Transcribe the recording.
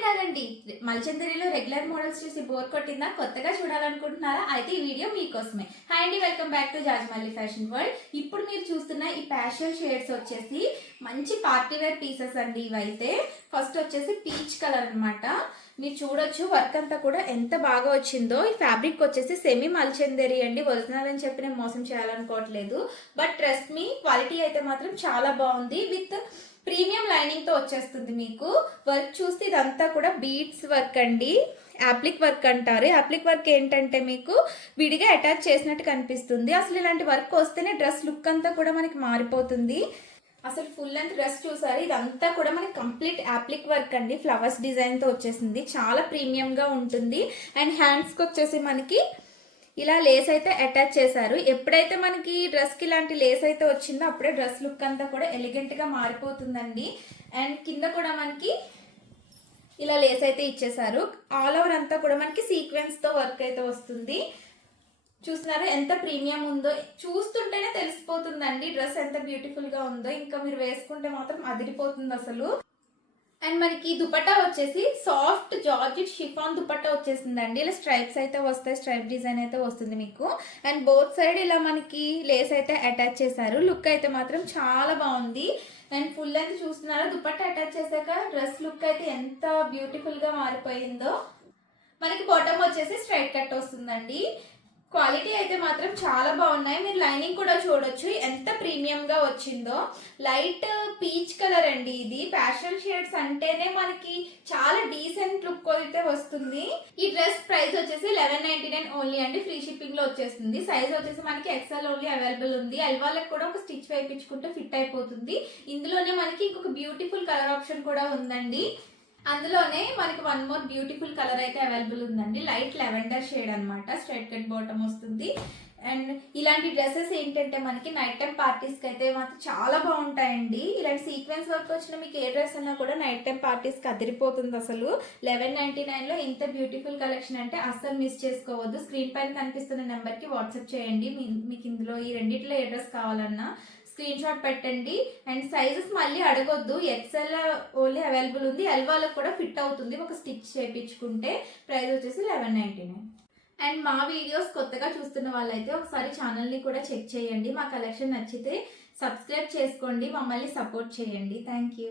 బాగున్నారండి. మల్చందరిలో regular models చూసి బోర్ కొట్టిందా? కొత్తగా చూడాలనుకుంటున్నారా? అయితే ఈ వీడియో మీకోసమే. హాయ్ అండి, welcome back to Jajmalli fashion world. ఇప్పుడు మీరు చూస్తున్న ఈ ప్యాషల్ షేడ్స్ వచ్చేసి మంచి పార్టీ వేర్ పీసెస్ అండి. ఇవైతే ఫస్ట్ వచ్చేసి పీచ్ కలర్ అన్నమాట. మీరు చూడొచ్చు వర్క్ అంతా కూడా ఎంత బాగా వచ్చిందో. ఈ ఫ్యాబ్రిక్ వచ్చేసి సెమీ మల్చందరి అండి. ఒరిజినల్ అని చెప్పి నేను మోసం చేయాలనుకోవట్లేదు, బట్ ట్రస్ట్ మీ, క్వాలిటీ అయితే మాత్రం చాలా బాగుంది. విత్ ప్రీమియం లైనింగ్ తో వచ్చేస్తుంది. మీకు వర్క్ చూస్తే ఇదంతా కూడా బీడ్స్ వర్క్ అండి. యాప్లిక్ వర్క్ అంటారు. యాప్లిక్ వర్క్ ఏంటంటే మీకు విడిగా అటాచ్ చేసినట్టు కనిపిస్తుంది. అసలు ఇలాంటి వర్క్ వస్తేనే డ్రెస్ లుక్ అంతా కూడా మనకి మారిపోతుంది. అసలు ఫుల్ లెంత్ డ్రెస్ చూసారు, ఇదంతా కూడా మనకి కంప్లీట్ యాప్లిక్ వర్క్ అండి. ఫ్లవర్స్ డిజైన్ తో వచ్చేసింది, చాలా ప్రీమియం గా ఉంటుంది. అండ్ హ్యాండ్స్ కి వచ్చేసి మనకి ఇలా లేస్ అయితే అటాచ్ చేశారు. ఎప్పుడైతే మనకి డ్రెస్ కి ఇలాంటి లేస్ అయితే వచ్చిందో అప్పుడే డ్రెస్ లుక్ అంతా కూడా ఎలిగెంట్ గా మారిపోతుందండి. అండ్ కింద కూడా మనకి ఇలా లేస్ అయితే ఇచ్చేసారు. ఆల్ ఓవర్ అంతా కూడా మనకి సీక్వెన్స్ తో వర్క్ అయితే వస్తుంది. చూస్తున్నారా ఎంత ప్రీమియం ఉందో? చూస్తుంటేనే తెలిసిపోతుందండి డ్రెస్ ఎంత బ్యూటిఫుల్ గా ఉందో. ఇంకా మీరు వేసుకుంటే మాత్రం అదిరిపోతుంది అసలు. అండ్ మనకి దుపట్టా వచ్చేసి సాఫ్ట్ జార్జెట్ షిఫాన్ దుపట్టా వచ్చేసిందండి. ఇలా స్ట్రైప్స్ అయితే వస్తాయి, స్ట్రైప్ డిజైన్ అయితే వస్తుంది మీకు. అండ్ బోత్ సైడ్ ఇలా మనకి లేస్ అయితే అటాచ్ చేశారు. లుక్ అయితే మాత్రం చాలా బాగుంది. అండ్ ఫుల్ లెంత్ చూస్తున్నారా, దుపట్టా అటాచ్ చేశాక డ్రెస్ లుక్ అయితే ఎంత బ్యూటిఫుల్ గా మారిపోయిందో. మనకి బాటమ్ వచ్చేసి స్ట్రైట్ కట్ వస్తుందండి. క్వాలిటీ అయితే మాత్రం చాలా బాగున్నాయి. మీరు లైనింగ్ కూడా చూడొచ్చు ఎంత ప్రీమియం గా వచ్చిందో. లైట్ పీచ్ కలర్ అండి. ఇది ప్యాస్టల్ షేడ్స్ అంటేనే మనకి చాలా డీసెంట్ లుక్ అయితే వస్తుంది. ఈ డ్రెస్ ప్రైస్ వచ్చేసి 1199 ఓన్లీ అండి. ఫ్రీ షిప్పింగ్ లో వచ్చేస్తుంది. సైజ్ వచ్చేసి మనకి ఎక్స్ఎల్ ఓన్లీ అవైలబుల్ ఉంది. ఎల్వాళ్ళకి కూడా ఒక స్టిచ్ వేయించుకుంటే ఫిట్ అయిపోతుంది. ఇందులోనే మనకి ఇంకొక బ్యూటిఫుల్ కలర్ ఆప్షన్ కూడా ఉందండి. అందులోనే మనకి వన్ మోర్ బ్యూటిఫుల్ కలర్ అయితే అవైలబుల్ ఉందండి. లైట్ లెవెండర్ షేడ్ అనమాట. స్ట్రైట్ కట్ బాటమ్ వస్తుంది. అండ్ ఇలాంటి డ్రెస్సెస్ ఏంటంటే మనకి నైట్ టైం పార్టీస్కి అయితే మాత్రం చాలా బాగుంటాయండి. ఇలాంటి సీక్వెన్స్ వర్క్ వచ్చిన మీకు ఏ డ్రెస్ అన్నా కూడా నైట్ టైం పార్టీస్కి అదిరిపోతుంది అసలు. 1199లో ఇంత బ్యూటిఫుల్ కలెక్షన్ అంటే అస్సలు మిస్ చేసుకోవద్దు. స్క్రీన్ పైన కనిపిస్తున్న నెంబర్కి వాట్సాప్ చేయండి. మీకు ఇందులో ఈ రెండిట్లో ఏ డ్రెస్ కావాలన్నా స్క్రీన్ షాట్ పెట్టండి. అండ్ సైజెస్ మళ్ళీ అడగొద్దు, ఎక్స్ఎల్ ఓన్లీ అవైలబుల్ ఉంది. ఎల్ వాళ్ళకి కూడా ఫిట్ అవుతుంది ఒక స్టిచ్ చేయించుకుంటే. ప్రైస్ వచ్చేసి 1199. అండ్ మా వీడియోస్ కొత్తగా చూస్తున్న వాళ్ళైతే ఒకసారి ఛానల్ని కూడా చెక్ చేయండి. మా కలెక్షన్ నచ్చితే సబ్స్క్రైబ్ చేసుకోండి, మమ్మల్ని సపోర్ట్ చేయండి. Thank you.